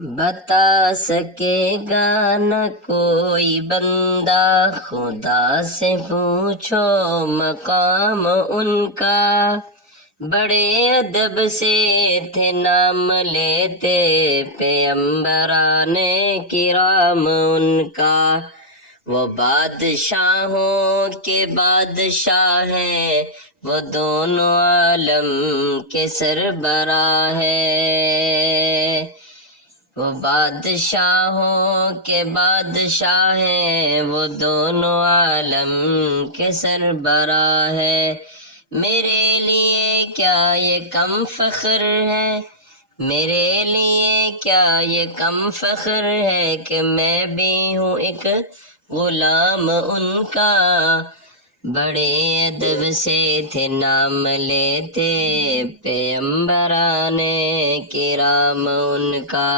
بتا سکے گا نہ کوئی بندہ، خدا سے پوچھو مقام ان کا۔ بڑے ادب سے تھے نام لیتے پیغمبران کرام ان کا۔ وہ بادشاہوں کے بادشاہ ہیں، وہ دونوں عالم کے سربراہ ہیں۔ وہ بادشاہوں کے بادشاہ ہیں، وہ دونوں عالم کے سربراہ ہیں۔ میرے لیے کیا یہ کم فخر ہے، میرے لیے کیا یہ کم فخر ہے کہ میں بھی ہوں ایک غلام ان کا۔ بڑے ادب سے تھے نام لیتے پیغمبران کرام ان کا۔